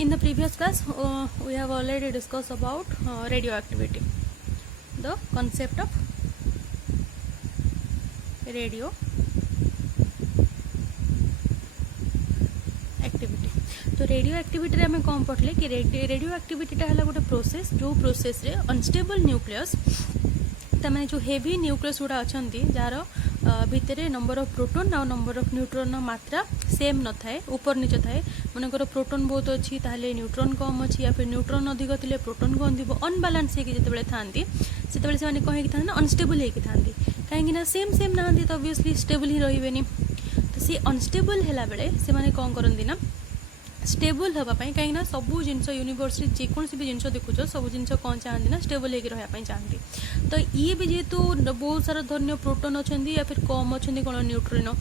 In the previous class, we have already discussed about radioactivity, the concept of radioactivity. तो radioactivity रे हमें कौन पढ़ले कि radioactivity टा हला गोटे प्रोसेस जो प्रोसेस रे अनस्टेबल न्यूक्लियस तमाने जो हेवी न्यूक्लियस गुड़ा अछंती जार भितर नंबर ऑफ प्रोटॉन और नंबर ऑफ न्यूट्रॉन मात्रा सेम न थाए ऊपर नीचे थाए मनकर प्रोटॉन बहुत अच्छी ताहले न्यूट्रॉन कम अच्छी या फिर न्यूट्रॉन अधिक थिले प्रोटॉन कम थी अनबालांस होगी जिते थांती से कौन था ना अनस्टेबल होगी थांती कहीं सेम सेम नहांती तो ऑब्वियसली स्टेबल ही रही तो सी अनस्टेबल है बेले से माने कौन करती ना स्टेबल हाँपाई कहीं सबू जिन यूनिवर्स जेकोसी भी जिन देखुच सब जिन कौन चाहती ना स्टेबल होकर रही चाहती तो ये भी जेहेतु बहुत सारा धन्य प्रोटॉन अच्छा या फिर कम अच्छा कौन न्यूट्रिनो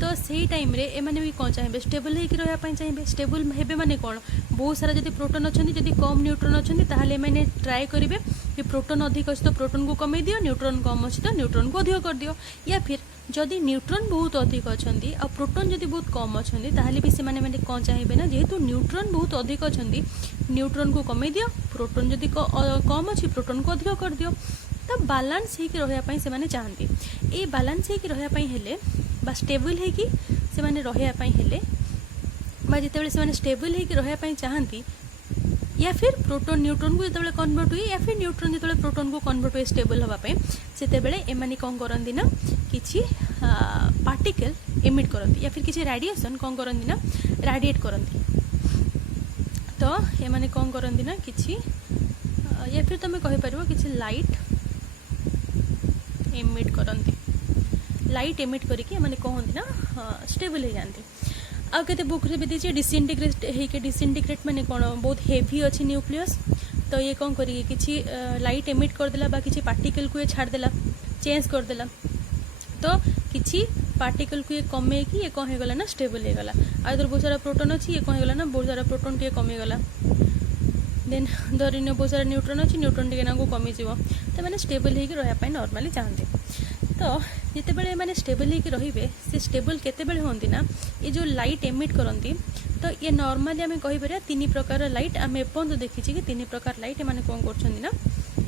तो से टाइम रे एमाने भी कौन चाहिए स्टेबल होकर रही चाहिए स्टेबल हे माने कौन बहुत सारा जब प्रोटॉन अच्छा जब कम न्यूट्रॉन अच्छा मैंने ट्राए करेंगे कि प्रोटॉन अधिक अच्छे तो प्रोटॉन को कमे दियो न्यूट्रॉन कम अच्छे तो न्यूट्रॉन को अधिक कर दियो या फिर जदि न्यूट्रॉन बहुत अधिक अच्छा आ प्रोटॉन जदि बहुत कम अच्छा ताहले भी से माने कौन चाहिए ना जेहेतु न्यूट्रॉन बहुत अधिक अच्छा न्यूट्रॉन को कमे दियो प्रोटॉन जदि कम अच्छी प्रोटॉन को अधिक कर दियो तो बालांस होकर रही से चाहती ये बालांस होकर रही बा स्टेबल होकर से रही जिते से स्टेबल होकर रही चाहती या फिर प्रोटॉन न्यूट्रॉन को जो कन्वर्ट हुए या फिर न्यूट्रॉन जो प्रोटॉन को कन्वर्ट हुए स्टेबल हाँपाई से एमाने कौन करती ना किसी पार्टिकल एमिट करती या फिर किसी रेडिएशन कौन करती ना रेडिएट करती तो एमाने कौन करती ना किसी या फिर तुम कहीपर किसी लाइट एमिट करती लाइट एमिट करके माने कहते ना स्टेबल हो जाती आउ के बुक भी दीजिए डिसइंटीग्रेट होके डिसइंटीग्रेट माने कौन बहुत हेवी अच्छी न्यूक्लियस तो ये कौन करी किसी लाइट एमिट करदेला बा किसी पार्टिकल को ये छाड़देला चेंज करदेला तो किसी पार्टिकल को ये कमे कि ये कौन होगला ना स्टेबल होगला आदर बहुत सारा प्रोटॉन अच्छी ये कौन होगला ना बहुत सारा प्रोटॉन टे कमीगला देन धरने बहुत सारा न्यूट्रॉन अच्छी न्यूट्रॉन टे ना कमीज तो मैंने स्टेबल होकर रही नॉर्मली चाहते तो जितेबाला मैंने स्टेबल होकर रे से स्टेबल केतेबेले होती ना ये जो लाइट एमिट करती तो ये नॉर्मली आम कहीपर तीन प्रकार लाइट आम एपर्यंत देखी कि तीन प्रकार लाइट एम कौन कर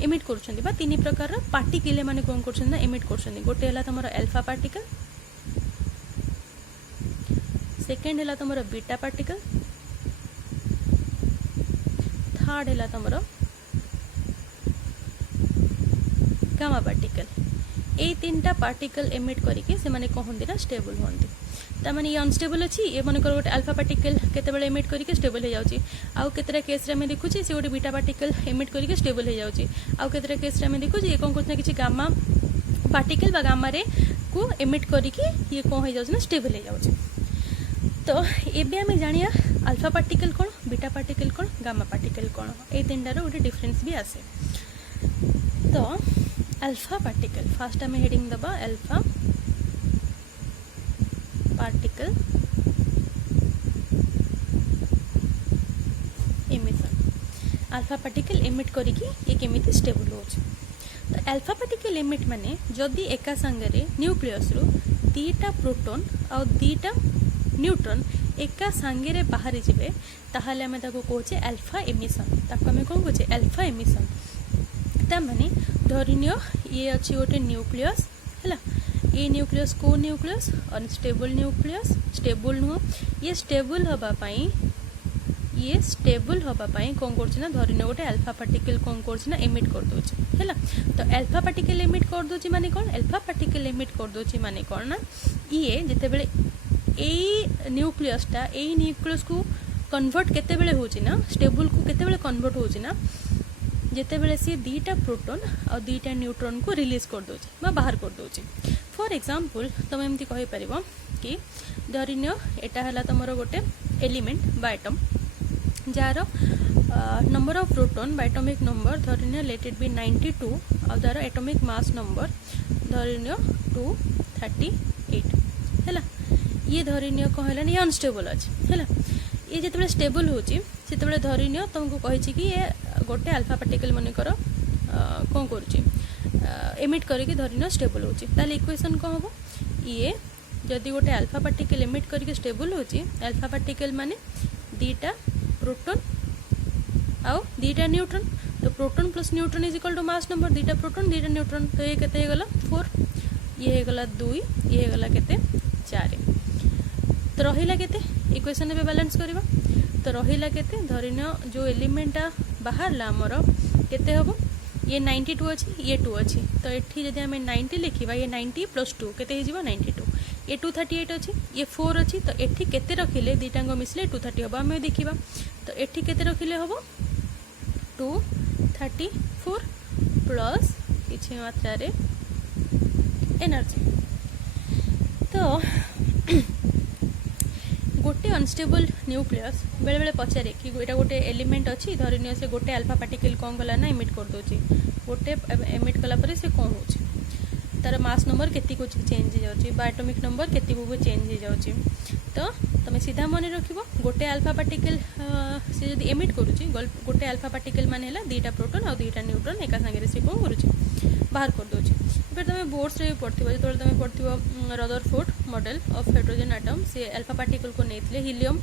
एमिट कर तीन प्रकार पार्टिकल एम कौन कर एमिट कर गोटे है तुम एल्फा पार्टिकल सेकेंड है तुम बीटा पार्टिकल थर्ड है तुम गामा पार्टिकल ये तीनटा पार्टिकल एमिट करके से माने कहते ना स्टेबल होती ताने ये अनस्टेबल अच्छी ये मन गोटे अल्फा पार्टिकल केतेबेले एमिट करके स्टेबल हो जाउची आउ केतरा केस रे देखुँ से गोटे बीटा पार्टिकल एमिट करके स्टेबल हो जाउची आउ केतरा केस रे देखुँ ये कौन करते किसी गामा पार्टिकल बा गामा रे को एमिट करके ये कौन हो जाउची ना स्टेबल हो जाउची तो एबे आम जानिया अल्फा पार्टिकल कौन बीटा पार्टिकल कौन गामा पार्टिकल कौन ये तीनटार गोटे डिफरेंस भी आसे तो अल्फा पार्टिकल फास्ट आम हेडिंग दबा alpha particle emission alpha particle emit करके ये केमिति स्टेबल हो तो अल्फा पार्टिकल एमिट माने जदि एका संगे न्यूक्लियस रु दीटा प्रोटॉन और दीटा न्यूट्रॉन एका संगे रे बाहरी जिवे ताहले आमे ताको कहचे अल्फा एमिशन ताको आमे कोन कहचे अल्फा एमिशन ता माने धरिनियो ये अच्छी गोटे न्यूक्लियस है ये न्यूक्लियस को न्यूक्लियस अनस्टेबल न्यूक्लियस स्टेबल नुह ये स्टेबल हाँपाई कौन कर धरिनियो गोटे अल्फा पार्टिकल कौन कर एमिट कर दौर है तो अल्फा पार्टिकल एमिट कर दौर माने कौन अल्फा पार्टिकल एमिट कर दौर माने कौन ना ये जितेबले न्यूक्लियसटा यही न्यूक्लियस को कन्वर्ट केतेबेले होची ना स्टेबल को केतेबेले कन्वर्ट होची ना जितेबले सी दीटा प्रोटॉन और दीटा न्यूट्रॉन को रिलीज कर दौर बाहर कर दौर फॉर एग्जांपल तुम एमती कहीपर कि धरिनियो एटा है तुम गोटे एलिमेंट बा एटम जार नंबर ऑफ प्रोटॉन बा एटॉमिक नंबर धरिनियो लेट इट बी 92 और तार एटॉमिक मास नंबर धरिनियो 238 है ये धरिनियो कौन है ये अनस्टेबल अच्छे है ये जिते स्टेबल होची से धरिनियो तुमको कही कि ये गोटे अल्फा पार्टिकल मनकर कौन कर एमिट करके धरिनियो स्टेबल होची ताले इक्वेशन कौन हम ये जदि गोटे अल्फा पार्टिकल एमिट करके स्टेबल होची अल्फा पार्टिकल माने दीटा प्रोटॉन आउ दीटा न्यूट्रॉन तो proton plus neutron is equal to mass number दीटा प्रोटॉन दीटा न्यूट्रॉन तो ये केते गला 4 ये गला 2 ये गला केते 4 तो रहिला केते इक्वेशन में बैलेंस करबा तो रहिला केते धरिनो जो एलिमेंटा बाहरला हमर केते हबो ये 92 अच्छी ये 2 अच्छी तो एठी जदि हमें 90 लिखिबा ये 90 प्लस 2 केते हे जीवा 92 ये 238 अच्छी ये 4 अच्छी तो एठी केते रखिले दीटांग मिसले 230 हबो हमें देखिबा तो एठी केते रखिले हबो 234 प्लस किछि मात्रा रे एनर्जी तो गोटे अनस्टेबल न्यूक्लियस बेले बेले पचारे कि एटा गोटे एलिमेंट अच्छी धरिनियो से गोटे अल्फा पार्टिकल कौन कला ना इमिट कर दोची गोटे इमिट कला परे से कौन होची तार मास नंबर केती को चेंज हो जाउची बा एटॉमिक नंबर केती को चेंज हो जाउची तो तमे सीधा मन रखिबो गोटे अल्फा पार्टिकल से जदी इमिट करूची गोटे अल्फा पार्टिकल माने हला दीटा प्रोटॉन और दीटा न्यूट्रॉन एका संगे से कौन करूची बाहर कर दोची फिर तुम बोर्ड्स रे पढ़थिबो जतोल तुम पढ़थिबो Rutherford model of hydrogen atom से अल्फा पार्टिकल को नेथले हीलियम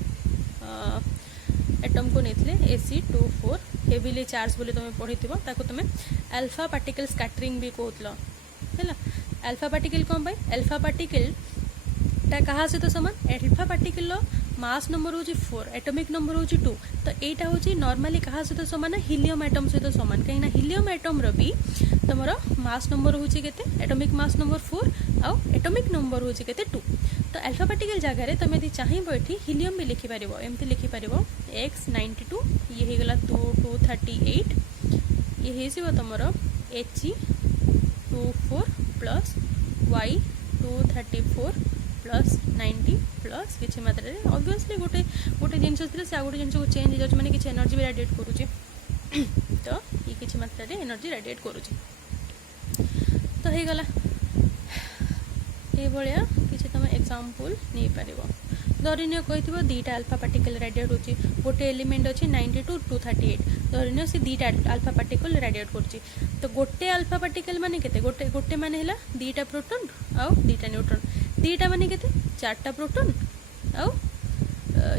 एटम को नेथले Ac24 हेवीली चार्ज बोले तुम पढ़िथिबो ताको तुम अल्फा पार्टिकल स्कैटरिंग भी कहतलो हैला अल्फा पार्टिकल कोन भाई अल्फा पार्टिकल ता कहा से तो समान अल्फा पार्टिकल मास नंबर होची 4 एटॉमिक नंबर होची 2 तो एटा होची नॉर्मली कहा से तो समान हीलियम एटम से तो समान कहीं ना हीलियम एटम रो भी तमरो मास नंबर होची केते एटॉमिक मास नंबर 4 आ एटॉमिक नंबर होची केते 2 तो अल्फा पार्टिकल जगह रे तमे यदि चाहिबो एठी हीलियम भी लिखि परिबो एमति लिखि परिबो x92 ये हे गला 238 ये हे सिबो तमरो He24 plus y234 plus 90 plus किछि मात्रा रे ऑब्वियसली गोटे गोटे जिंस थिले से गोटे जिंस को चेंज हो जाछ माने किछि एनर्जी भी रेडिएट करूची तो ये किछि मात्रा रे एनर्जी रेडिएट करूची तो हे गला ए भलिया किछि तमे एग्जांपल नै परिबो धरिनियो कहिथिबो दीटा अल्फा पार्टिकल रेडिएट होची गोटे एलिमेंट अछि 92 238 धरिनियो से दीटा अल्फा पार्टिकल रेडिएट करची तो गोटे अल्फा पार्टिकल माने केते गोटे गोटे माने हला दीटा प्रोटॉन आ दीटा न्यूट्रॉन दीटा माने केते चारटा प्रोटॉन आ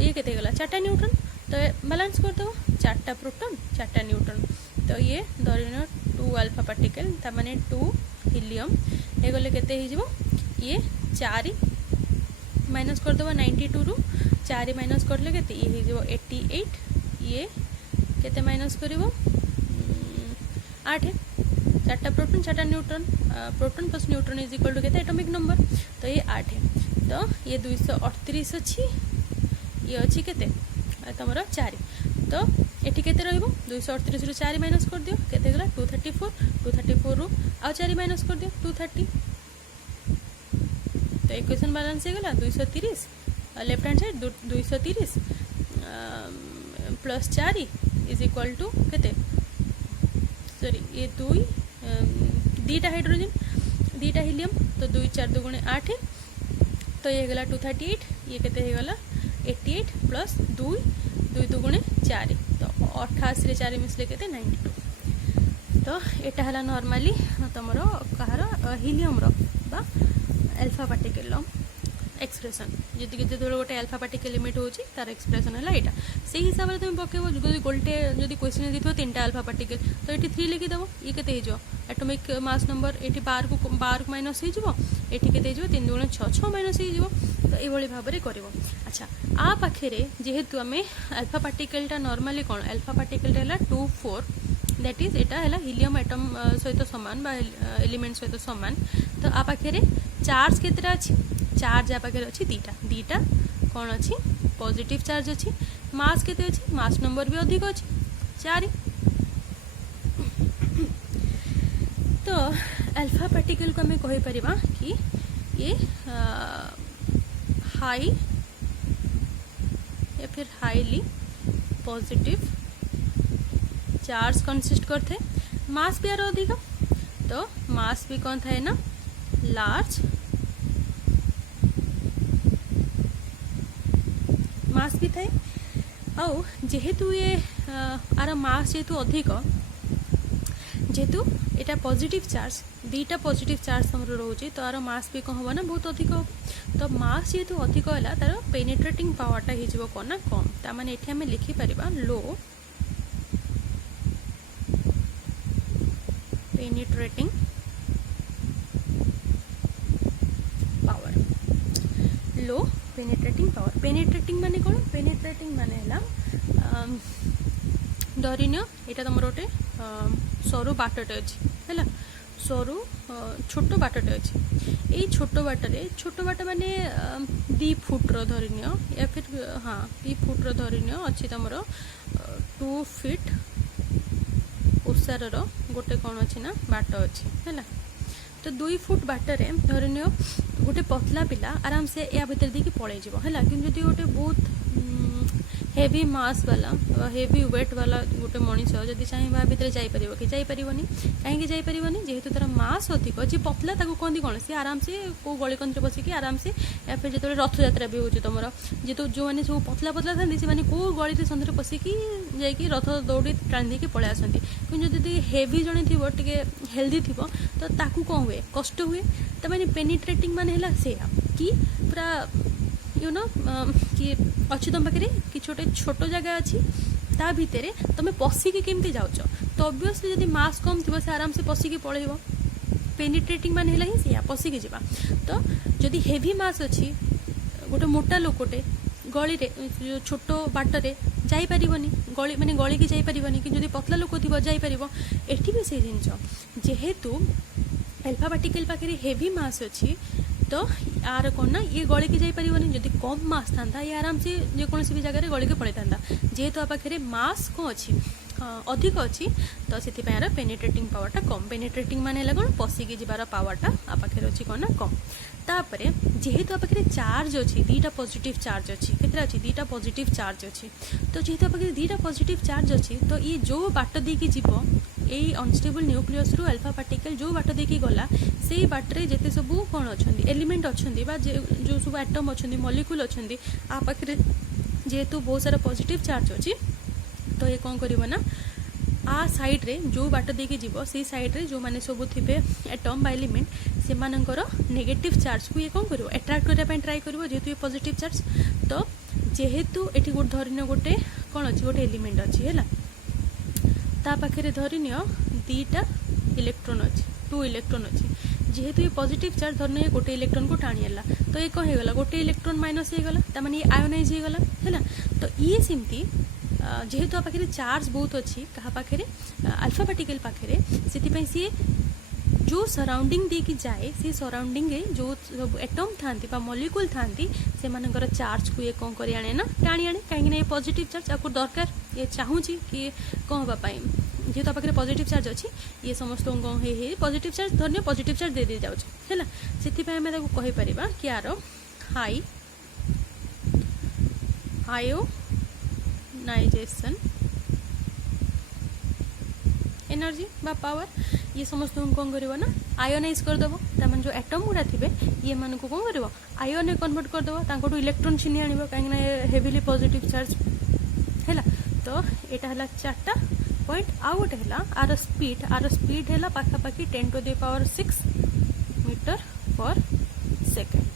ये केते गला चारटा न्यूट्रॉन तो बैलेंस कर दो चारटा प्रोटॉन चारटा न्यूट्रॉन तो ये धरिनियो 2 अल्फा पार्टिकल ता माने 2 हीलियम ए गले केते हे जिवो ये 4 माइनस कर दो 92 रु 4 माइनस करले केते ये हे जिवो 88 ये केते माइनस करिवो 8 चारटा प्रोटॉन चारटा neutron proton plus neutron is equal to केते एटॉमिक नंबर तो ये 8 तो ये 238 अछि ये अछि केते तमरो 4 तो एठी केते रहइबो 238 रु 4 माइनस कर दियो केते गला 234 रु आ 4 माइनस कर दियो 230 तो इक्वेशन बैलेंस हे गला 230 left hand side 230 plus 4 is equal to केते सॉरी ये 2 दीटा हाइड्रोजन दीटा हीलियम तो 2 4 2 गुणे 8 तो ये गला 238 ये केते हे गला 88 प्लस 2 2 2 गुणे 4 तो 88 रे 4 मिसले केते 92 तो एटा हला नॉर्मली तमरो कहार हीलियम रो बा अल्फा पार्टिकल एक्सप्रेशन जदि जो गोटे अल्फा पार्टिकल लिमिट होची तार एक्सप्रेशन है एटा से हिसाब रे तुम पकेबो जदि गोल्टे जदि क्वेश्चन दिथो तीनटा अल्फा पार्टिकल तो एटी 3 लिखि देबो ये केते हे जो एटॉमिक मास नंबर एटी 12 माइनस हे जिवो एटी केते हे जिवो 3 2 6 6 माइनस हे जिवो तो ए भली भाबरे करबो अच्छा आ पाखरे जेहेतु हमें अल्फा पार्टिकल टा नॉर्मली कोन अल्फा पार्टिकल टा हला 24 दैट इज एटा हला हीलियम एटम सहित समान बा एलिमेंट सहित समान तो आ पाखरे चार्ज केतरा अछि चार्ज आ पाखरे अछि दीटा कोन अछि पॉजिटिव चार्ज अछि मास केते अछि मास नंबर भी अधिक अछि 4 तो अल्फा पार्टिकल को हमें कहि परिबा कि ये हाई या फिर हाईली पॉजिटिव चार्ज कंसिस्ट करते मास भी यार अधिक तो मास भी कौन था ना लार्ज मास भी थाए आउ जेहेतु ये आर मास जेहेतु अधिक जेहेतु एटा पॉजिटिव चार्ज दुईटा पॉजिटिव चार्ज तुम रोचे तो यार मास भी कौन हम ना बहुत अधिक हम तो मास जेहेतु अधिक है तार पेनिट्रेटिंग पावरटा हो कौन ना कम ताने ये आम लिखिपर लो पेनिट्रेटिंग पावर लो पेनिट्रेटिंग पावर पेनिट्रेटिंग माने कौन पेनिट्रेटिंग माने है धरिन यहाँ तुम गोटे सरू बाटटे अच्छी है सरू छोट बाटटे अच्छी यही छोट बाट माने 2 फुट्र धरिन या फिर हाँ 2 फुट्र धरिन अच्छी तुम 2 फीट ओसार गोटे कौन अच्छी ना बाट अच्छी है तो 2 फुट बाटर धरिन गोटे पतला पिला आराम से या भीतर देखिए पलैज है कि गोटे बहुत हेवी मास वाला हेवी वेट वाला गोटे मनीष जब चाहिए भितर जापर कि जापरनी कहीं जापरनी जेहेतु तार मास अधिक जी पतला कहती कौन सी आराम से कौ गलिकंत्र बसिकी आराम से या फिर जो रथ यात्रा भी हो तुम जेहेतु जो मैंने सब पतला पतला था से कौ गली सन्धि पशिकी जाकि रथ दौड़ी टाणी देकी पलि आसती कि जब हेवी जड़े टे हेल्दी थी तो ताकू कौन हुए कष्ट हुए तो मैंने पेनिट्रेटिंग मान है से कि पूरा यू नो कि अच्छी तुम पाखे कि छोटे छोट जगह अच्छी ता भितर तुम पशिकी केमती जाऊच तो ऑब्वियसली जब मास कम थी से आराम से पशिकी पलैब पेनिट्रेटिंग मान है ही पशिकी जा तो जदि हेवी मास अच्छी गोटे मोटा लोकटे गली छोट बाटरे जापर गली माने गली की जापर कि जब पतला लोक थी जापर एटी भी से जिन जेहेतु एल्फा पार्टिकल पाखे हेवी मास अच्छी तो यार कौन ना ये गली की जापरनी जदि कम मास था ये आराम से जेकोसी भी जगह गली के पड़े था जेहेतु पाखे मास कौन अच्छी अधिक अच्छी तो से यार पेनिट्रेटिंग पावरटा कम पेनिट्रेटिंग मान है कौन पशिकी जीवार पावरटा पाखे अच्छी कौन ना कम तापर जेहेतु पाखे चार्ज अच्छी 2टा पॉजिटिव चार्ज अच्छी केतरा अच्छी 2टा पॉजिटिव चार्ज अच्छी तो जेहेतु पाखे 2टा पॉजिटिव चार्ज अच्छी तो ये जो बाट देकी जीव यही अनस्टेबल न्यूक्लियस रु अल्फा पार्टिकल जो बाट देकी गला से बाटरे जिते सब कौन अच्छा एलिमेंट अच्छा जो सब एटम अच्छा मलिक्यूल अच्छा आ पाखे जेहेतु बहुत सारा पॉजिटिव चार्ज अच्छी तो ये कौन कर ना आ साइड रे जो बाट देकी जीव से साइड रे जो माने सब थे एटम बा एलिमेंट से नेगेटिव चार्ज को ये कौन कर अट्राक्ट करने ट्राए कर जेहेतु ये पॉजिटिव चार्ज तो जेहेतु ये गोटे धरिन गोटे कौन अच्छी गोटे एलिमेंट अच्छी है ता पाखे धरिन 2टा इलेक्ट्रॉन अच्छी 2 इलेक्ट्रॉन अच्छी जेहेतु ये पॉजिटिव चार्ज धरन ये गोटे इलेक्ट्रॉन को टाणी है तो ये कौन होगा गोटे इलेक्ट्रॉन माइनस होगला तार ये आयोनाइज होगला है तो ये सेमती जेहेतु आ पाखे चार्ज बहुत अच्छी क्या पाखे अल्फा पार्टिकल पाखे से सी जो सराउंडिंग दे कि जाए से सराउंडिंग जो सब एटम था मलिक्यूल था से चार्ज को ये कौन कर आने ना टाणी आने कहीं ये पॉजिटिव चार्ज आपको दरकार ये चाहूँगी कि कौन हाँपाई जेहेतु पाखे पॉजिटिव चार्ज अच्छी ये समस्त कौन है पॉजिटिव चार्ज धरने पॉजिटिव चार्ज दे दी जाए से आम कहीपर कि यार हाई आयोनाइजेशन एनर्जी बा पावर ये समस्त कौन कर ना आयोनाइज करदेव तार जो एटम गुड़ा थे ये मान को कौन कर आयोन कन्वर्ट करदेव इलेक्ट्रॉन छीनि आने कहीं हेविली पॉजिटिव चार्ज है तो यहाँ है 4टा पॉइंट आउ गोटे है आर स्पीड है पाखापाखि 10⁶ मीटर पर सेकेंड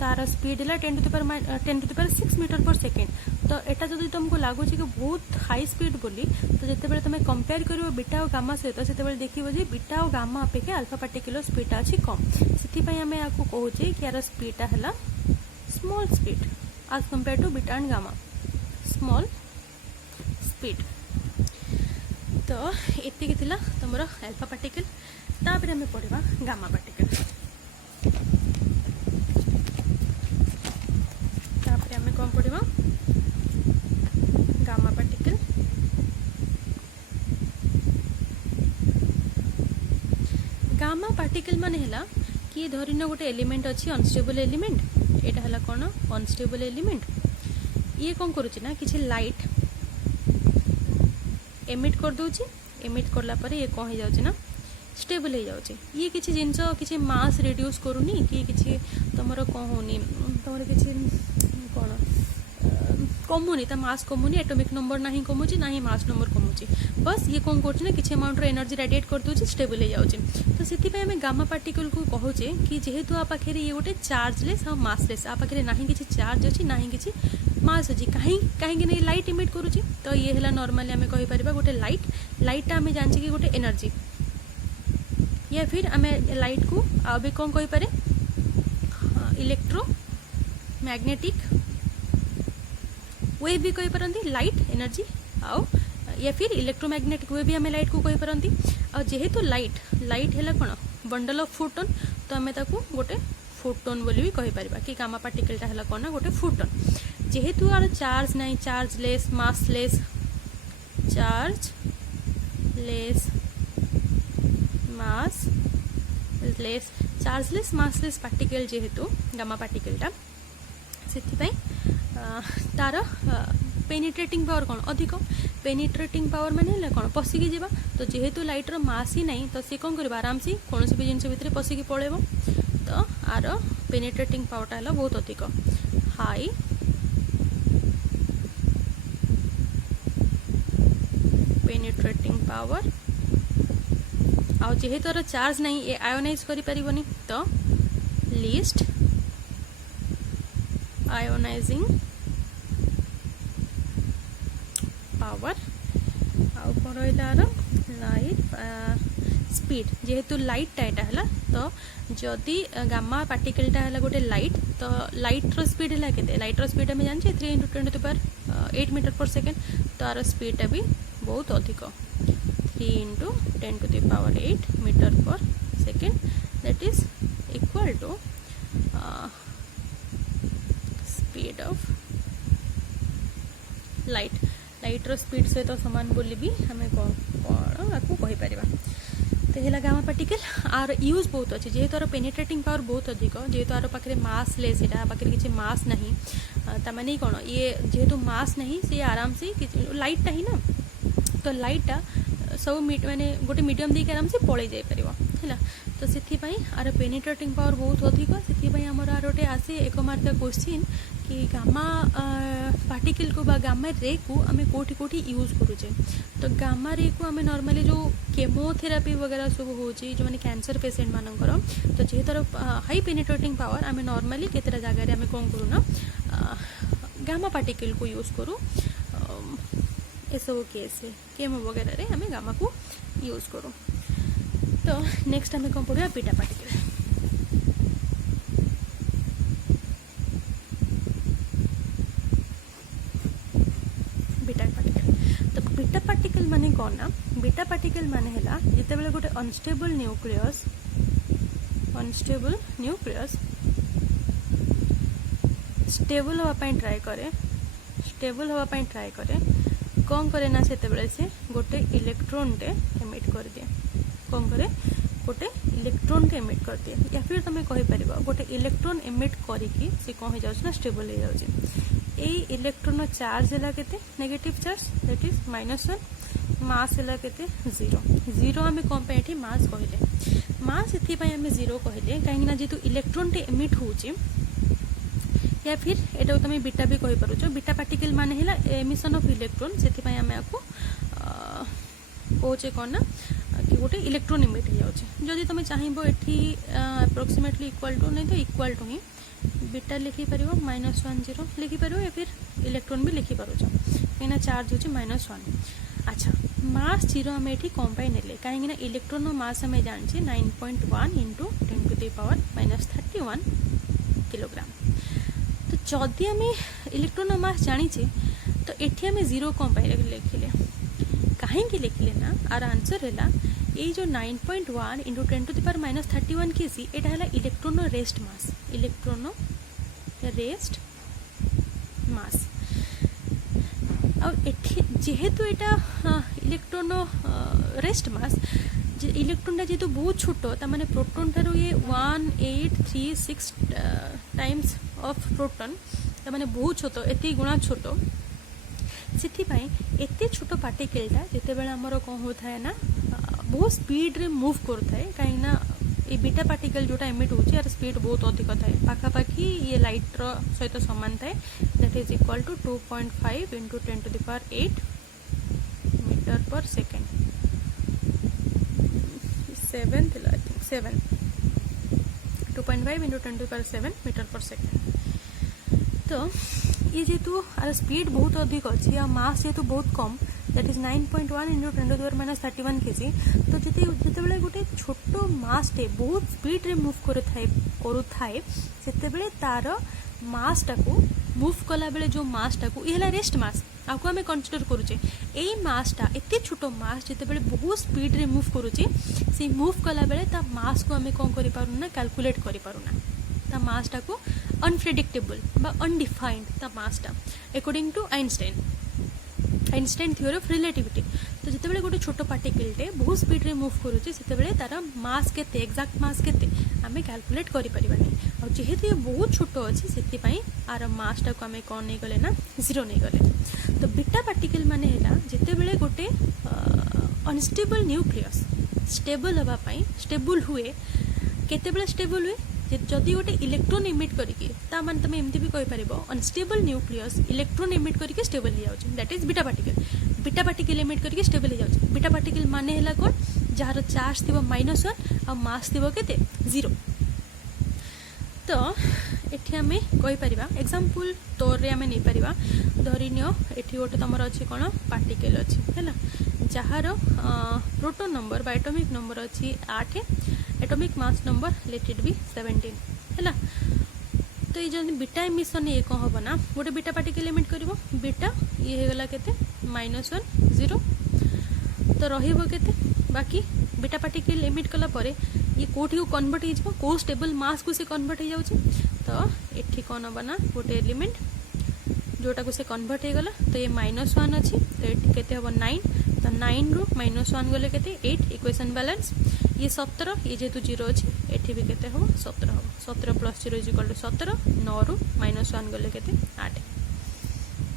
तार स्पीड है 10⁶ मीटर पर सेकेंड तो यहाँ जब तुमको लगुच कि बहुत हाई स्पीड बोली तो जिते तुम कंपेयर कर बीटा और गामा सहित से देखो जे बीटा और गामा अपेक्षा अल्फा पार्टिकल स्पीडा अच्छी कम से आम या कहे कि यार स्पीडा है स्मॉल स्पीड आज compare to beta and gamma small speed तो ये तुम अल्फा पार्टिकल तापर आम पढ़ा गामा पार्टिकल तापर आम कौन पढ़ा गामा पार्टिकल गामा पार्टिकल मान है कि धरिन गोटे एलिमेंट अच्छी अनस्टेबल एलिमेंट यहाँ है कौन अनस्टेबल एलिमेंट ये कौन करुच्ची ना किसी लाइट एमिट कर दूची एमिट करला पर ये कौन हो जाउची ना स्टेबल हो जाउची ये किसी जिनस किसी मास रिड्यूस करूनी कि किसी तुमर कौन होनी तुम किसी कौन कमुनी ता मास कमुनी एटॉमिक नंबर ना कमुची ना मास नंबर कमुची बस ये कौन कर किसी अमाउंट एनर्जी रेडिएट कर दूसरी स्टेबल हो जाऊँगी तो से आम गामा पार्टिकल को कहुचे कि जेहेतु आ पाखे ये गोटे चार्जलेस और मासलेस आ पाखे ना किसी चार्ज अच्छी ना कि मास अच्छी कहीं लाइट इमिट करुच्ची तो ये है नॉर्मली आम कहीपर गोटे लाइटा आम जाने कि गोटे एनर्जी या फिर आम लाइट को आ भी कौन कहीपर इलेक्ट्रो मैग्नेटिक वेव भी कही पारंती लाइट एनर्जी आउ या फिर इलेक्ट्रोमैग्नेटिक वेव भी आम लाइट को कही पारंती आ जेहेतु लाइट है कौन बंडल ऑफ फोटोन तो आम गोटे फोटोन बोली भी कही पारिबा कि गामा पार्टिकलटा है कौन ना गोटे फोटोन जेहेतु आर चार्ज नहीं chargeless massless chargeless massless chargeless massless particle जेहेतु गामा पार्टिकलटा से तार पेनिट्रेटिंग पावर कौन अधिक पेनिट्रेटिंग पावर माने कौन पशिकी जावा तो जेहेतु लाइटर मास ही नहीं तो सी कौन कर आराम से कौन भी जिन भितर पशिकी पड़ेब तो आर पेनिट्रेटिंग पावरटा है बहुत अधिक हाई पेनिट्रेटिंग पावर आ जेहेतु आर चार्ज नहीं ये आयोनाइज करि परिबनी तो लीस्ट आयोनाइजिंग पावर आउ कौन रहा लाइट स्पीड जेहेतु लाइट टाइटा है तो जदि गामा पार्टिकलटा है गोटे लाइट तो लाइटर स्पीड है के लाइटर स्पीड आम जाने 3 × 10⁸ मीटर पर सेकेंड तो आर स्पीडटा भी बहुत अधिक 3 × 10⁸ मीटर पर second that is equal to speed of लाइटर स्पीड सहित तो सामान बोली भी आम कौन आपको कहीपर तो है गामा पार्टिकल आर यूज बहुत अच्छे जेहेतु आर पेनिट्रेटिंग पावर बहुत अधिक जेहेतु आर पाखे मास लेस यहाँ पाखे किसी मास नहीं ताने कौन ये जेहेतु मास नहीं सी आराम से लाइटा ही ना तो लाइटा सब माने गोटे मीडियम देके आराम से पड़े जापर है तो से आर पेनिट्रेटिंग पावर बहुत अधिक से आमर आर गोटे आसे 1 मार्क क्वेश्चन कि गामा पार्टिकल को बा गामा रे को आम कोठी कोठी यूज करूचे तो गामा रे को आम नॉर्मली जो केमोथेरापी वगैरह सब हो जो मैंने कैंसर पेशेंट मानकर तो जेहेतु हाई पेनिट्रेटिंग पावर आम नॉर्मली केतटा जगह आम कौन करूना गामा पार्टिकल को यूज करूँ ये सब केस केमो वगैरह रे आम गामा को यूज करूँ तो नेक्स्ट आम कौन पढ़ा बीटा पार्टिकल बीटा पार्टिकल माने कौन ना बीटा पार्टिकल माने है जिते बेले गोटे अनस्टेबल न्यूक्लियस स्टेबल होगापाई ट्राए करे कौन करे ना से गोटे इलेक्ट्रॉन टे एमिट कर दिए कौन करे गोटे इलेक्ट्रॉन टे एमिट कर दिए या फिर तुम कहीपर गोटे इलेक्ट्रॉन एमिट करिकी से कौन हो जाए ना स्टेबल हो जाए इलेक्ट्रॉन चार्ज है केते नेगेटिव चार्ज दैट इज -1 मास है केते 0 आम कौन पे मास कहले मास ये आम 0 कहले कहीं जेहेतु इलेक्ट्रॉन टे एमिट होची या फिर एटा तुम बीटा भी कही पारुछ बीटा पार्टिकल माने है एमिशन ऑफ इलेक्ट्रॉन से आम आपको कहे कौन ना कि गोटे इलेक्ट्रॉन इमिट हो जाए जदि तुम चाहब ये अप्रोक्सीमेटली इक्वल टू नहीं तो इक्वल टू ही बीटा लिखिपर -1 0 लिखिपर या फिर इलेक्ट्रॉन भी लिखिपार कहीं चार्ज हो -1 अच्छा मास 0 आम ये कौन पाई ने कहीं इलेक्ट्रॉन मास आम जाने 9.1 × 10⁻31 किलोग्राम तो जदि आम इलेक्ट्रॉन मास जाचे तो ये आम 0 कौन पाई लिखिले कहीं लिखिले ना आर आंसर है ये जो 9.1 × 10⁻31 केजी यहाँ है इलेक्ट्रॉन रेस्ट मास और जेहेतु यहाँ इलेक्ट्रॉन रेस्ट मास इलेक्ट्रॉन जेहेतु बहुत छोट ताने प्रोटॉन ठार ये 1836 टाइम्स ऑफ प्रोटॉन ताने बहुत छोट एत गुणा छोट से एत छोट पार्टिकलटा जिते बड़े आमर कौन होता है ना बहुत स्पीड रे मूव करूँ कहीं ये बीटा पार्टिकल जोटा एमिट होची यार स्पीड बहुत अधिक थाए पाखापाखि ये लाइट रो सहित समान थाए that is equal to 2.5 into 10 to the power 8 metre पर सेकेंड 7 थिला I think 7 2.5 into 10 to the power 7 metre पर सेकेंड। तो ये जेतु आर स्पीड बहुत अधिक अच्छी आ मास जेतु बहुत कम that is 9.1 into 10 to the power minus 31 kg। तो जिते गोटे छोट मासटे बहुत स्पीड रे मूव करुथाए सेतेबेले तार मासटा को मूव कला बेले जो मासटा को ये रेस्ट मास आपको आम कनसीडर करुचे यही मासटा एत छोट मास जिते बहुत स्पीड रे मूव करुचे से मूव कला बेले ता मास को आम कौन कर पारुना कैलकुलेट कर पारुना ता मासटा को अनप्रेडिक्टेबल बा अनडिफाइंड ता मासटा according to Einstein theory of relativity. तो जिते गोटे छोट पार्टिकलटे बहुत स्पीड रे मूव करुचे से तार मास केते एक्जाक्ट मास केते आमे कैलकुलेट करि परिबानी और जेहेतु ये बहुत छोट अच्छी से आर मासटा को आमे कौन नहीं गले ना 0 नहीं गले। तो बीटा पार्टिकल माने हैला जिते गोटे अनस्टेबल न्यूक्लियस स्टेबल हवा पाई स्टेबल हुए केते स्टेबल हुए जदि गोटे इलेक्ट्रोन इमिट करके माने तुम एमती भी कहि परिबो अनस्टेबल न्यूक्लियस इलेक्ट्रोन इमिट करके स्टेबल हो जाउछ that is beta particle emit करके स्टेबल हो जाउछ। बीटा पार्टिकल माने हैला कोन जार चार्ज थिबो -1 आ मास थिबो केते 0। तो एठी आमे कहि परिबा एग्जांपल तोर रे आमे नै परिबा धरिनियो एठी गोटे तमर अछि कोन पार्टिकल अछि हैला जार प्रोटॉन नंबर बा एटॉमिक नंबर अछि 8 atomic mass number late it B 17 हैला। तो ये जब बीटा एमिशन ये कौन हम ना गोटे बीटा पार्टिकल एमिट करिवो बीटा ये हो गला केते -1 0 तो रहिबो केते बाकी बीटा पार्टिकल एमिट कला परे ये कोठी को कन्वर्ट हो को स्टेबल मास को से कन्वर्ट हो जाउची। तो एठी कौन हम ना गोटे एलिमेंट जोटा को से कन्वर्ट हो गला तो ये -1 अच्छी तो ये केते हम 9 तो 9 रु -1 गले केते 8 इक्वेशन बैलेंस ये 17 ये जेतु 0 अच्छी एठी भी केते हम 17 हम 17 प्लस 0 इज इक्वल टू 17 9 रु -1 गले केते 8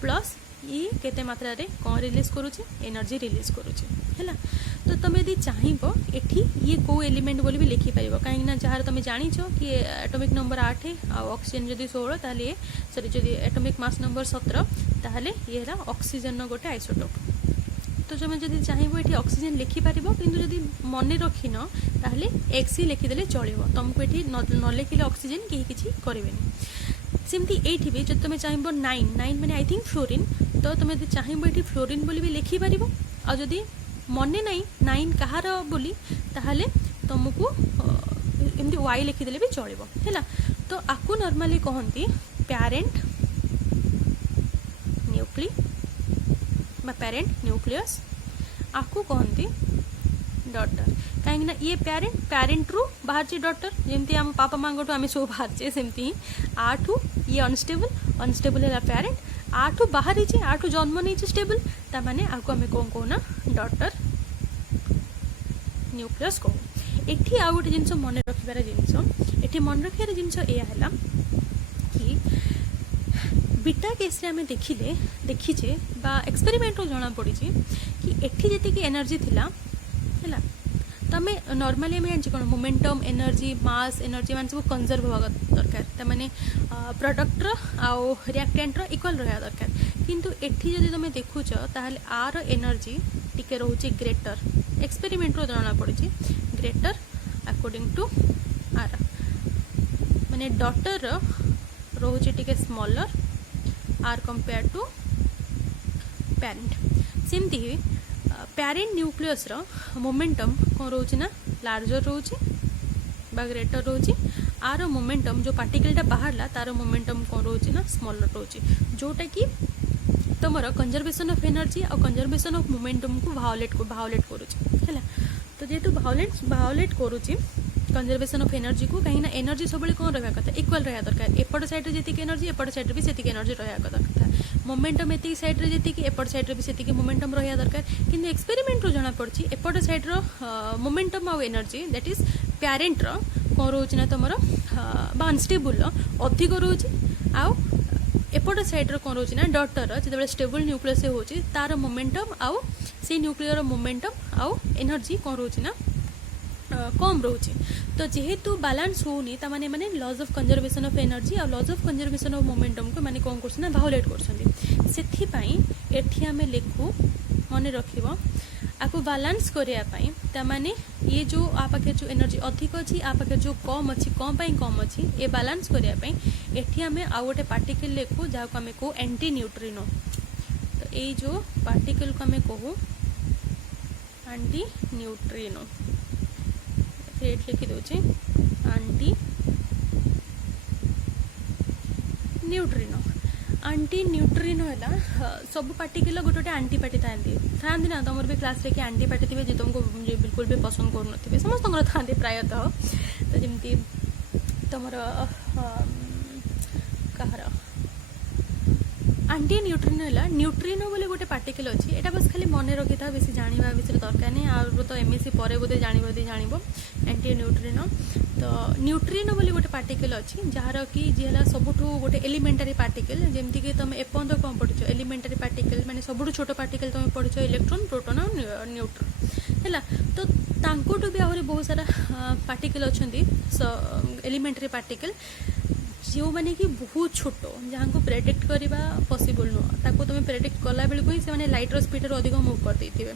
प्लस ये केते मात्रा रे कौन रिलीज करूची एनर्जी रिलीज करूची हैला। तो तुम यदि चाहिबो एठी ये को एलिमेंट बोली भी लिखि परिबो काहे ना जहार तुम जानि छो कि एटॉमिक नंबर 8 आ ऑक्सीजन जदि 16 ताले सॉरी जदि एटॉमिक मास नंबर 17 ताले ये रा ऑक्सीजन न गोटे आइसोटोप। तो तुम जदि चाहिबो एठी ऑक्सीजन लिखि परिबो किंतु जदि मन रखिन ताले एक्स ही लिखि देले चलिबो तुमको एठी न लिखिले ऑक्सीजन केही किछि करिवेनी। सेमती एठी भी जदि तुम चाहिबो 9 माने आई थिंक फ्लोरीन तो तुम यदि चाहिबो एठी फ्लोरीन बोली भी लिखि परिबो आ जदि मने नहीं 9 कहार बोली ताहले तुमको एमती वाई लिखिदेले भी चलिबो हैला। तो आकु नॉर्मली कहंती पेरेंट न्यूक्ली बा पेरेंट न्यूक्लियस आकु कहंती डॉटर कहीं ना ये पेरेंट रु बाहर चे डॉटर जेमती आम पापा मांगठू आम सब बाहर चे सेमती आठू ये अनस्टेबल है पेरेंट आठू बाहर ही आठू जन्म नहीं स्टेबल ता माने आको आमे कौन कहना डॉटर न्यूक्लियस कहू। एठी आ गोटे जिनस मन रखिबार जिनस एठी मन रखिबार जिनस एया हैला कि बीटा केस रे आमे देखिचे बा एक्सपेरिमेंट रो जाना पड़ी कि एठी जेति की एनर्जी थिला हैला तमे नॉर्मली आम जानছি कौन मोमेंटम एनर्जी मास एनर्जी मान सब कंजर्व होगा दरकार तमाने प्रोडक्टर आउ रिएक्टेंट इक्वल रहा दरकार किंतु एठी जदि तुम देखुच ताहले आर एनर्जी टिके रोचे ग्रेटर एक्सपेरिमेंट रो जाना पड़ी ग्रेटर अकॉर्डिंग टू आर माने डॉटर रोचे टिके स्मॉलर आर कंपेयर टू पेरेंट सेमती पेरेंट न्यूक्लियस रो मोमेंटम कौन रोचे ना लार्जर रोचे बा ग्रेटर रोचे आर मोमेंटम जो पार्टिकलटा बाहरला तार मोमेंटम कौन रोचे ना स्मॉलर रोचे जोटा कि तुम कंजर्वेशन ऑफ एनर्जी और कंजर्वेशन ऑफ मोमेंटम को भायोलेट करुचे हैला। तो जेतु भायोलेट करुचे कंजर्वेशन ऑफ एनर्जी को कहीं ना एनर्जी सब कौन रहा कथा इक्वल रहा दरकार एपट साइड रे जी एनर्जी एपट साइड भी सेतिक एनर्जी रहा कथा मोमेंटम एति साइड रे जी एपट साइड रे भी सेतिक मोमेंटम रहा दरकार किंतु एक्सपेरिमेंट रो जाना पड़ची एपट साइड रो मोमेंटम और एनर्जी दैट इज पेरेंट रो कौन रोचे ना तुम अनस्टेबल अधिक रोचे आउ एपट साइड रो कौन रोचे ना डॉटर जो स्टेबल न्यूक्लियस होची तार मोमेंटम आउ से न्यूक्लियर मोमेंटम आउ एनर्जी कौन रोचे ना कम रोचे। तो जेहेतु बैलेंस होनी ताने माने laws of conservation of energy और laws of conservation of momentum को माने कौन करछन वायोलेट करछन। सेथि पई एठी हमें लिखू मन रखिबो आपको बैलेंस करिया पई ताने ये जो आ पाखे जो एनर्जी अधिक अछि आ पाखे जो कम अछि कम अछि ए बैलेंस करिया पई एठी हमें आ गोटे पार्टिकल लिखू जा को हमें को एंटी न्यूट्रिनो। तो ए जो पार्टिकल को हमें कहू एंटी न्यूट्रिनो रेट लिखि दौचे आंटी न्यूट्रिनो। आंटी न्यूट्रिनो है सब पार्टिकल गोटे गोटे आंटी पार्टी था ना तुम भी क्लास रे कि आंटी पार्टी थे जो तुमको बिल्कुल भी पसंद करूँ समस्त था प्रायतः। तो जमी तुम कहार आंटी न्यूट्रिनो है न्यूट्रिनो बोले गोटे पार्टिकल अच्छी एटा बस खाली मन रखी था बेसी जाना विषय दरकार नहीं आ तो एमएससी पर बोधे जान एंटी न्यूट्रिनो। तो न्यूट्रिनो बोले गोटे पार्टिकल अच्छी जार कि जी सबुठ गोटे एलिमेंटारी पार्टिकल जमती कि तुम एपर्त कौन पढ़ुच एलिमेंटारी पार्टिकल माने सबुठ छोट पार्टिकल तुम पढ़ुच इलेक्ट्रॉन प्रोटॉन और न्यूट्रॉन है। तो तांकोटू भी आहरी बहुत सारा पार्टिकल अच्छा एलिमेंटारी पार्टिकल जो मैंने कि बहुत छोट जहाँ को प्रेडिक्ट करवा पॉसिबल नुह ताको तुम प्रेडिक्ट कला बेलू ही से लाइटर स्पीड अधिक मूव कर देते।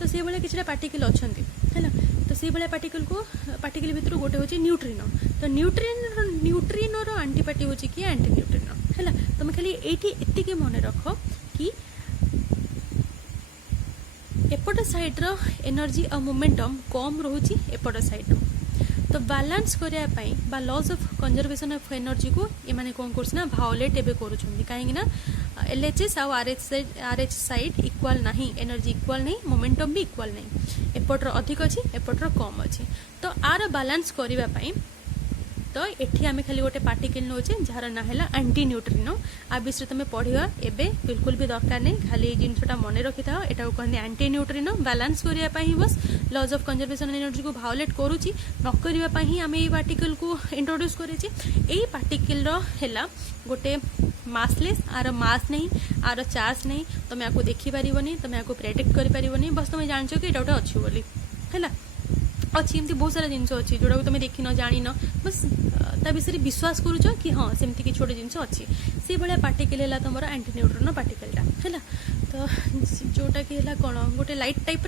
तो से भाया किसी पार्टिकल अच्छा है। तो से भाया पार्टिकल भितर गोटे हूँ न्यूट्रिनो। तो न्यूट्रिनोर आंटीपार्टी हूँ कि एंटी न्यूट्रिनो है। तुम खाली ये मन रख कि एपट साइड्र एनर्जी और मोमेंटम कम रोचे एपट साइड्र। तो बैलेंस करने loss of conservation of energy को ये माने कौन करना वायोलेट एबे करूछंदी कहीं एलएचएस और आरएच साइड इक्वल नहीं एनर्जी इक्वल नहीं मोमेंटम भी इक्वल नहीं एपटर अधिक अच्छी एपटर कम अच्छी। तो आर बैलेंस करने तो एठी आमे खाली गोटे पार्टिकल नौचे जार ना है एंटी न्यूट्रिनो। आ विषय तुम पढ़ा एबे बिल्कुल भी दरकार नहीं खाली जिनटा मन रखी था एटा कहते एंटी न्यूट्रिनो। बैलेंस करने बस लॉज ऑफ कंजर्वेशन एनर्जी को वायोलेट करुच्ची न करने आम ये पार्टिकल को इंट्रोड्यूस करें। पार्टिकल है गोटे मासलेस आर मास नहीं आर चार्ज नहीं तुम आपको देखिपार तुम आपको प्रेडिक्ट कर बस तुम जान कि ये गोटे अच्छी बोली है अच्छी एमती बहुत सारा जिन अच्छी जोटा तुम देख न जान बस ता विषय विश्वास करुच कि हाँ सेमती कि छोटे जिन अच्छी से भाया पार्टिकल है तुम एंटी न्यूट्रिनो पार्टिकलटा है। तो जोटा कि है कौन गोटे लाइट टाइप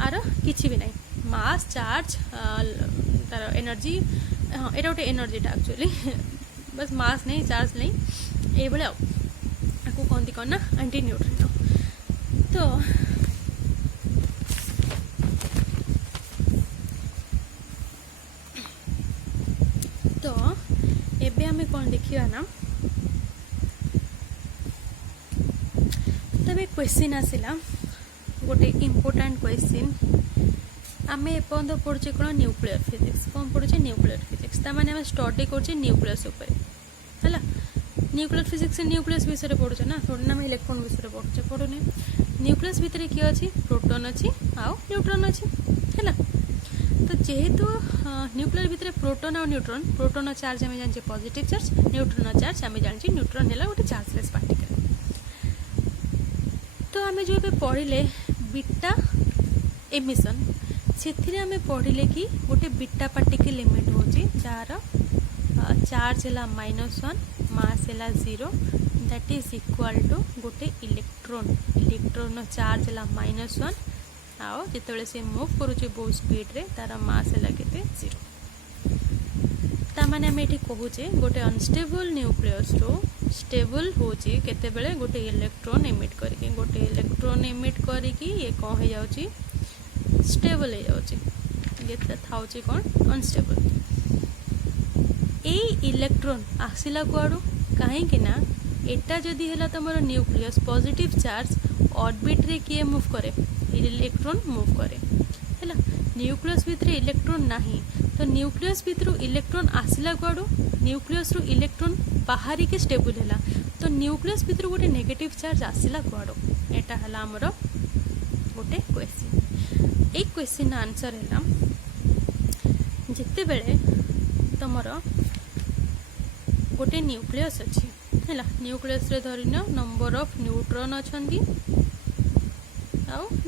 आर किसी भी ना मास चार्ज तार एनर्जी हाँ यहाँ गोटे एनर्जीटा एक्चुअली बस मास नहीं चार्ज नहीं ये आपको कहती कौन ना एंटी न्यूट्रिनो। तो एबे हमें कौन देखिया ना तबे क्वेश्चन आसिला गोटे इम्पोर्टेंट क्वेश्चन आमे एपर्यंत पढ़ुचे कौन न्यूक्लियर फिजिक्स कौन पढ़ुचे न्यूक्लियर फिजिक्स तामाने आमे स्टडी करछे न्यूक्लियस ऊपर है। न्यूक्लियर फिजिक्स न्यूक्लियस विषय पढ़ुचे ना थोड़ी ना इलेक्ट्रॉन विषय पढ़ुचे पढ़ुने न्यूक्लियस भितर किए अच्छी प्रोटॉन अच्छी आउ न्यूट्रॉन अच्छी है। तो जेहेतु न्यूक्लियर भितर प्रोटॉन और न्यूट्रॉन प्रोटॉन चार्ज आम जाने पॉजिटिव चार्ज न्यूट्रॉन चार्ज आम जाने न्यूट्रॉन है गोटे चार्जलेस पार्टिकल। तो आम जो पढ़ले बीटा एमिशन से पढ़ले कि गोटे बीटा पार्टिकल एमिट हो जार चार्ज है -1 मास है 0 दैट इज इक्वल टू गोटे इलेक्ट्रोन चार्ज है -1 आओ जिते से मूव करुचे बहुत स्पीड रे तार मास है केते 0। तामाने आम ये कहूचे गोटे अनस्टेबल न्यूक्लियस रो स्टेबल होची केते बेले गोटे इलेक्ट्रॉन एमिट करके गोटे इलेक्ट्रॉन एमिट करके ये कौन हो जाउची स्टेबल हो जाउची ये थाउची कौन अनस्टेबल। ए इलेक्ट्रॉन आसिला कुआडू कहीं ना एटा जदि है तुम न्यूक्लियस पॉजिटिव चार्ज ऑर्बिट रे किए मूव करे इलेक्ट्रॉन मूव करे है। न्यूक्लियस भितर इलेक्ट्रॉन नहीं तो न्यूक्लियस भितर इलेक्ट्रॉन आसिला कुआडू न्यूक्लियस रु इलेक्ट्रॉन बाहरी के स्टेबल है। तो न्यूक्लियस भितर गोटे नेगेटिव चार्ज आसिला कुआडू एटा है आमर गोटे क्वेश्चन। एक क्वेश्चन आंसर है जिते बेले तुमर गोटे न्यूक्लियस अच्छी है न्यूक्लियस रे धरिन नंबर ऑफ न्यूट्रॉन अच्छा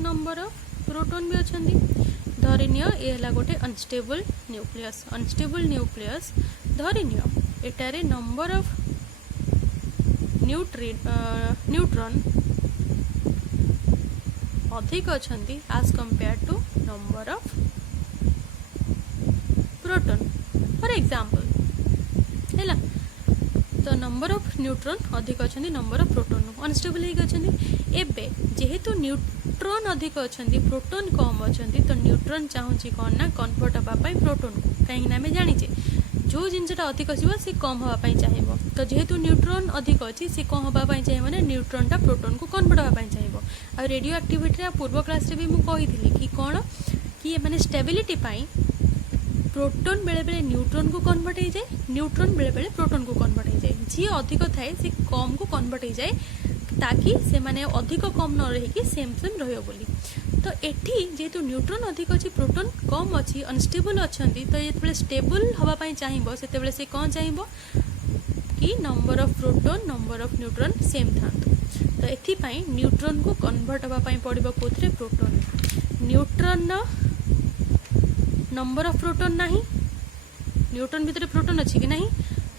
नंबर ऑफ प्रोटॉन भी अच्छा धरिनियो ये हला गोटे अनस्टेबल न्यूक्लियस धरिनियो एटारे नंबर ऑफ न्यूट्रॉन अधिक अछंती as compared to number of proton for example हैला तो नंबर ऑफ न्यूट्रॉन अधिक अछंती नंबर ऑफ प्रोटॉन अनस्टेबल हे अछंती एबे जेहेतु न्यूट्रॉन अधिक अछंती प्रोटॉन कम अछंती तो न्यूट्रॉन चाहूची कोन ना कन्वर्ट हबा पई प्रोटॉन को काहे ना में जानि जे जो जिनसटा अधिक आसीबो से कम हबा पई चाहिबो तो जेहेतु न्यूट्रॉन अधिक अछि से कम हबा पई चाहिबो ना न्यूट्रॉनटा प्रोटॉन को कन्वर्ट हबा पई चाहिबो आ रेडियो एक्टिविटी पूर्व क्लास रे भी मु कहिथिली कि कोन कि माने स्टेबिलिटी पई प्रोटॉन बेले बेले न्यूट्रॉन को कन्वर्ट हो जाए न्यूट्रॉन बेले बेले प्रोटॉन को कन्वर्ट हो जाए जी अधिक थाए से कम को कन्वर्ट हो जाए ताकि से माने अधिक कम न रही सेम रहियो बोली तो एठी जेहेतु न्यूट्रॉन अधिक अच्छी प्रोटॉन कम अच्छी अनस्टेबल अच्छी तो ये स्टेबल हवा पाई चाहिए से से कौन चाहिए कि number of proton number of neutron same था तो एथिपाई न्यूट्रॉन को कन्वर्ट हवा पाई पड़िबो कोथरे proton neutron number of proton नहीं न्यूट्रॉन भीतर प्रोटॉन अच्छी कि नहीं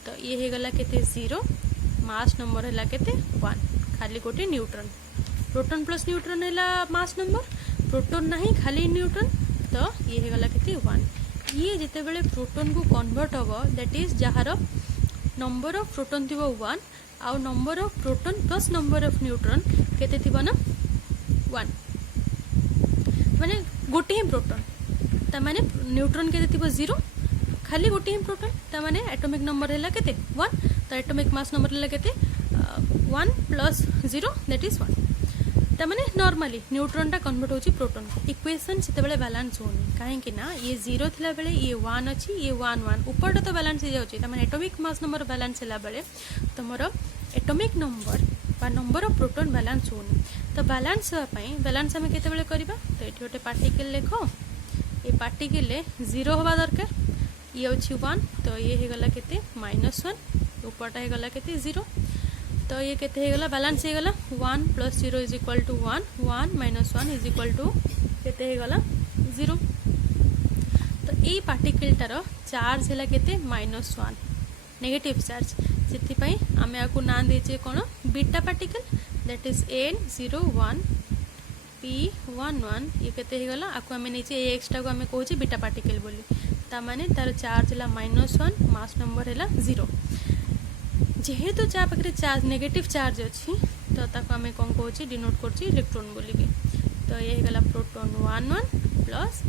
तो ये हे गला केते 0 मास नंबर हैला केते 1 खाली गोटे न्यूट्रॉन प्रोटॉन प्लस न्यूट्रॉन हैला मास नंबर प्रोटॉन नहीं खाली न्यूट्रॉन तो ये हे गला केते 1 ये जेते बेले प्रोटॉन को कन्वर्ट होबो दैट इज जहार नंबर ऑफ प्रोटॉन थिबो 1 आउ number of proton plus number of neutron केते थिबो ना 1 माने गोटे ही प्रोटॉन ता माने न्यूट्रॉन केते थिबो 0 खाली गोटे ही प्रोटॉन ता माने एटॉमिक नंबर हैला केते 1 तो एटॉमिक मास नंबर हैला केते 1 प्लस 0 दैट इज 1 ता माने नॉर्मली न्यूट्रॉन टा कन्वर्ट होची प्रोटॉन इक्वेशन सेते बेले बैलेंस होनी काहे कि ना ये 0 थिला बेले ये 1 अछि ये 1 1 ऊपर तो बैलेंस हो जाउची ता माने एटॉमिक मास नंबर बैलेंस हैला बेले तमरो एटॉमिक नंबर बा नंबर ऑफ प्रोटॉन बैलेंस होनी तो बैलेंस होआ पई बैलेंस हम केते बेले करबा तो एठी गोटे पार्टिकल लेखो ये पार्टिकल 0 होबा दरकार ये अच्छी 1 तो ये हे गला केते -1 ऊपरटा हे गला केते 0 तो ये केते हे गला बैलेंस हे गला 1 + 0 = 1 1 - 1 = केते हे गला 0 तो ये पार्टिकल टार चार्ज हैला केते -1 नेगेटिव चार्ज सेति पई आमे आकु नाम देचे कोन beta particle that is n01 p11 ये केते हे गला आकु आमे नीचे ए एक्स्ट्रा को आमे कहूची बीटा पार्टिकल बोली ता माने तार चार्ज हैला -1 मास नंबर हैला 0 जेहेतु चा पाखरे चार्ज नेगेटिव चार्ज अछि तो ताको आमे कोन कहूची डिनोट करची इलेक्ट्रॉन बोली के तो ये हे गला प्रोटॉन 1 1 प्लस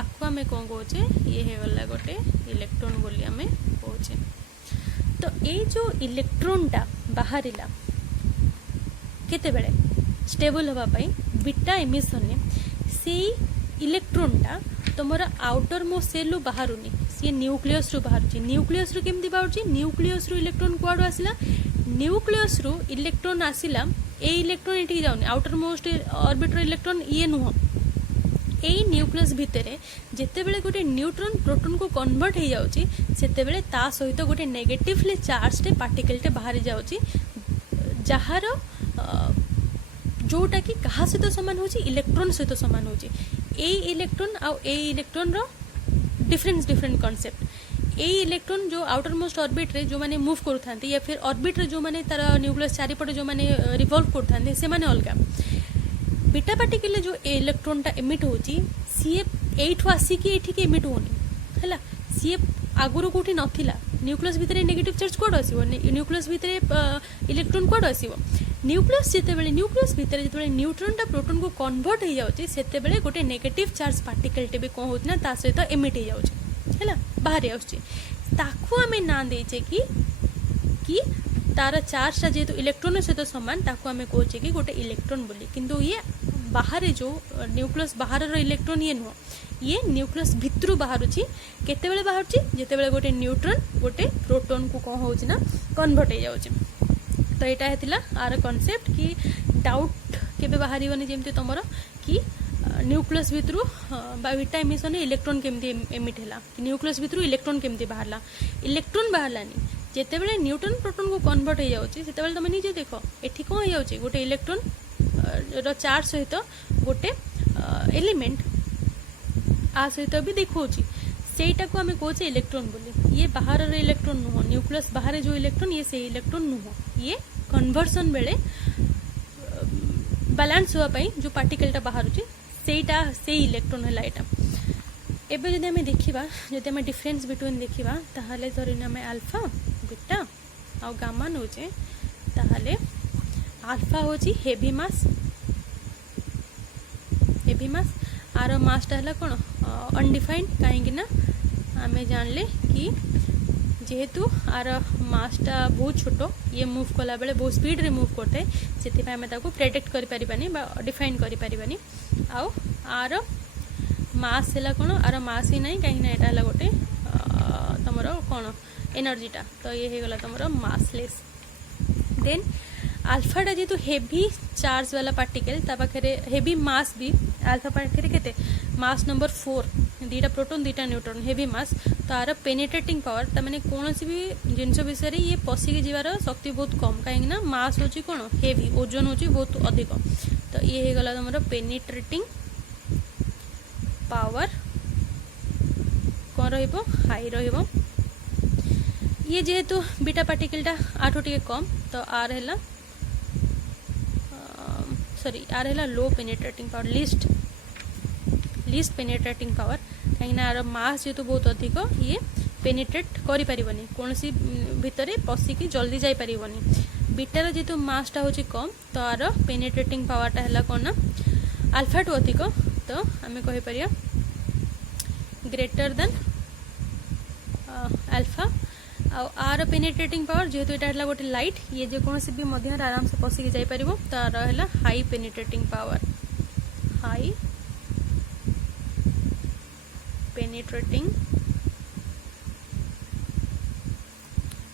आकु आमे कोन कहूचे ये हे गला गोटे इलेक्ट्रॉन बोली आमे कहूचे तो ए जो इलेक्ट्रॉन टा बाहरिला केते बेले स्टेबल होबा पई बीटा एमिशन ने से इलेक्ट्रॉन टा तमरा आउटर मो सेल रु बाहरुनी से न्यूक्लियस रु बाहरुची न्यूक्लियस रु केमति बाहरुची न्यूक्लियस रु इलेक्ट्रॉन कुआडो आसिला न्यूक्लियस रु इलेक्ट्रॉन आसिला ए इलेक्ट्रॉन एठी जाउनी आउटर मोस्ट ऑर्बिटर इलेक्ट्रॉन ये नुह ए न्यूक्लियस भितरे जेते बेले गोटे न्यूट्रॉन प्रोटॉन को कन्वर्ट हो जाउची सेते बेले ता सहित गोटे नेगेटिवली चार्जड पार्टिकल टे बाहरी जाउची जहार जोटा कि कहा सहित समान होची इलेक्ट्रॉन सहित समान होची ए इलेक्ट्रॉन आ ए इलेक्ट्रॉन रो डिफरेंट कांसेप्ट ए इलेक्ट्रॉन जो आउटर मोस्ट ऑर्बिट रे जो माने मूव करूथांती या फिर ऑर्बिट रे जो माने तार न्यूक्लियस चारि पटे जो माने रिवॉल्व करूथांती से माने अलगा बीटा पार्टिकल जो इलेक्ट्रॉन टा एमिट होची सी एठो आसी कि एठी के एमिट होनी हैला सी आगुरो कोठी नथिला न्यूक्लियस भितरे नेगेटिव चार्ज कोड आसीबो न्यूक्लियस भितरे इलेक्ट्रॉन कोड आसीबो न्यूक्लियस जेते बेले न्यूक्लियस भितरे जेते बेले न्यूट्रॉन टा प्रोटॉन को कन्वर्ट हो जाउची सेते बेले गोटे नेगेटिव चार्ज पार्टिकल टे भी कोन होत ना ता सहित एमिट हो जाउची हैला बाहर आउची ताकू हमें ना देचे कि तार चार्ज टा जेतु इलेक्ट्रॉन सहित समान ताकू हमें कहचे कि गोटे इलेक्ट्रॉन बोली किंतु ये बाहर जो न्यूक्लियस बाहर रो इलेक्ट्रॉन ये नुह ये न्यूक्लियस भितरु बाहरुची केते बेले बाहरुची जेते बेले गोटे न्यूट्रॉन गोटे प्रोटॉन को कोन होची ना कन्वर्ट हो जाउची तो एटा हेतिला आर कांसेप्ट कि डाउट केबे बाहरिबनी जेमति तमरो कि न्यूक्लियस भितरु बा बीटा एमिशन इलेक्ट्रॉन केमति एमिट हैला न्यूक्लियस भितरु इलेक्ट्रॉन केमति बाहरला इलेक्ट्रॉन बाहरलानी जेते बेले न्यूट्रॉन प्रोटॉन को कन्वर्ट हो जाउची सेते बेले तमे निजे देखो एठी कोन हो जाउची गोटे इलेक्ट्रॉन रो चार्ज सहित गोटे एलिमेंट आ सहित भी देखौछि सेटा को आमे कहूचे इलेक्ट्रॉन बोली। ये बाहर रे इलेक्ट्रॉन नुह, न्यूक्लियस बाहर जो इलेक्ट्रॉन ये से इलेक्ट्रॉन नुह, ये कन्वर्सन बेले बैलेंस हुआ पई जो पार्टिकलटा बाहर होची सेटा से इलेक्ट्रॉन हला एटा। एबे जदि आमे देखिबा, जदि आमे डिफरेंस बिटवीन देखिबा ताहाले धरिन आमे अल्फा बीटा आ गामा नोचे, ताहाले अल्फा होची हेवी मास, हेवी मास आर मासटा हला कोन अनडिफाइंड, काहेकि ना आमे जानले कि जेहेतु आर मासटा बहुत छोटो, ये मूव कला बेले बहुत स्पीड रे मूव करते हैं, से आमे ताको प्रेडिक्ट करि परिबानी बा डिफाइन करि परिबानी। आउ आर मास है कौन, आर मास ही नहीं कहीं एटा है गोटे तुम कौन एनर्जीटा, तो ये गला तुम मासलेस। देन अल्फाटा जेहेतु हेवी चार्ज वाला पार्टिकल, ता पाखे हेवी मास भी अल्फा पाखे केते मास नंबर 4, दीटा प्रोटॉन दीटा न्यूट्रॉन, हेवी मास, तार पेनिट्रेटिंग पावर तमाने कौन सी भी जिनस विषय ये पशिकी जीवार शक्ति बहुत कम, कहीं ना मास होची कौन हेवी, ओजन होची बहुत अधिक, तो ये गला तुम पेनिट्रेटिंग पावर कौन रहिबो हाई रहिबो। ये जेहेतु बीटा पार्टिकलटा आठो टिके कम, तो आर है सॉरी आर है low penetrating power, least penetrating power, कहीं आर मास जेहेतु बहुत अधिक, ये पेनिट्रेट करि परिबनी, कौन सी भितर पशिकी जल्दी जाई परिबनी। बीटार जेहेतु मासटा होची कम, तो आर पेनिट्रेटिंग पावरटा है कौन ना अल्फा टू अधिक, तो आम कहि परिया ग्रेटर देन अल्फा। आर पेनिट्रेटिंग पावर जेहेतु एटा है गोटे लाइट, ये जेकोसी भी मध्य आराम से पशिकी जाई परिबो, तो आर है high penetrating power, high penetrating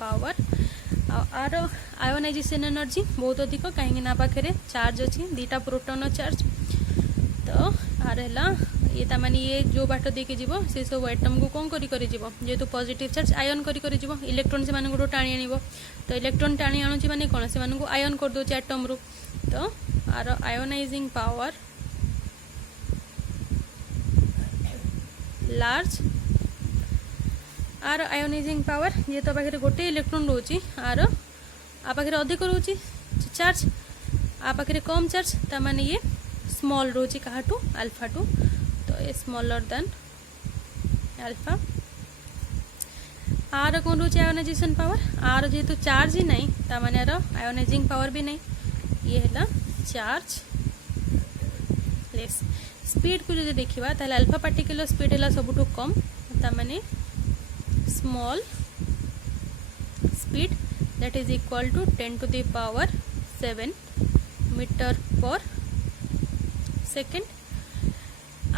power. आर आयोनाइजेशन एनर्जी बहुत अधिक, कहीं पाखे चार्ज अच्छी दीटा प्रोटोन चार्ज, तो आर है ये तामानी ये जो बाट देके जीवो से सब एटम को कौन करी जीवो, जेहेतु पॉजिटिव चार्ज आयन करी जीवो, इलेक्ट्रॉन से माने टाणी आनिबो, तो इलेक्ट्रॉन टाणी आनुची माने कोन से माने आयन कर दोचे एटम रु, तो आर आयोनाइजिंग पावर लार्ज। आर आयोनाइजिंग पावर जेहेतु पाखे गोटे इलेक्ट्रॉन रोची, आर आ पाखे अधिक रोची चार्ज, आ पाखे कम चार्ज, तामाने ये स्मॉल रोची काहाटू अल्फा टू, तो ये स्मॉलर देन अल्फा। आर कौन रोचे आयोनाइजेशन पावर, आर जेहेतु चार्ज ही नहीं, तामाने आर आयोनाइजिंग पावर भी नहीं, ये है चार्ज लेस। स्पीड को जो देखा ताले अल्फा पार्टिकल स्पीड है सबुठू कम, तामाने small speed that is equal to 10 to the power 7 metre पर सेकेंड।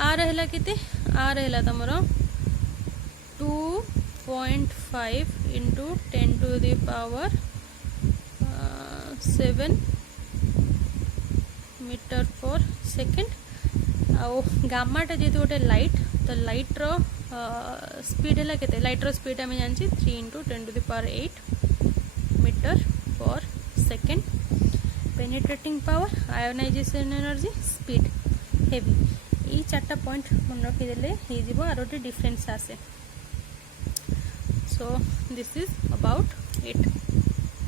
आर है केते, आर है तुमर 2.5 into 10 to the power 7 metre पर सेकेंड। आउ गामाटा जेहेतु गोटे लाइट, तो लाइट रो स्पीड है केते, लाइट रो स्पीड आम जानी 3 into 10 to the power 8 metre पर second. Penetrating power, ionisation energy, speed, heavy, ये चार्टा पॉइंट मन रखीदे हो आर गोटे डिफरेन्स आसे। So this is about it.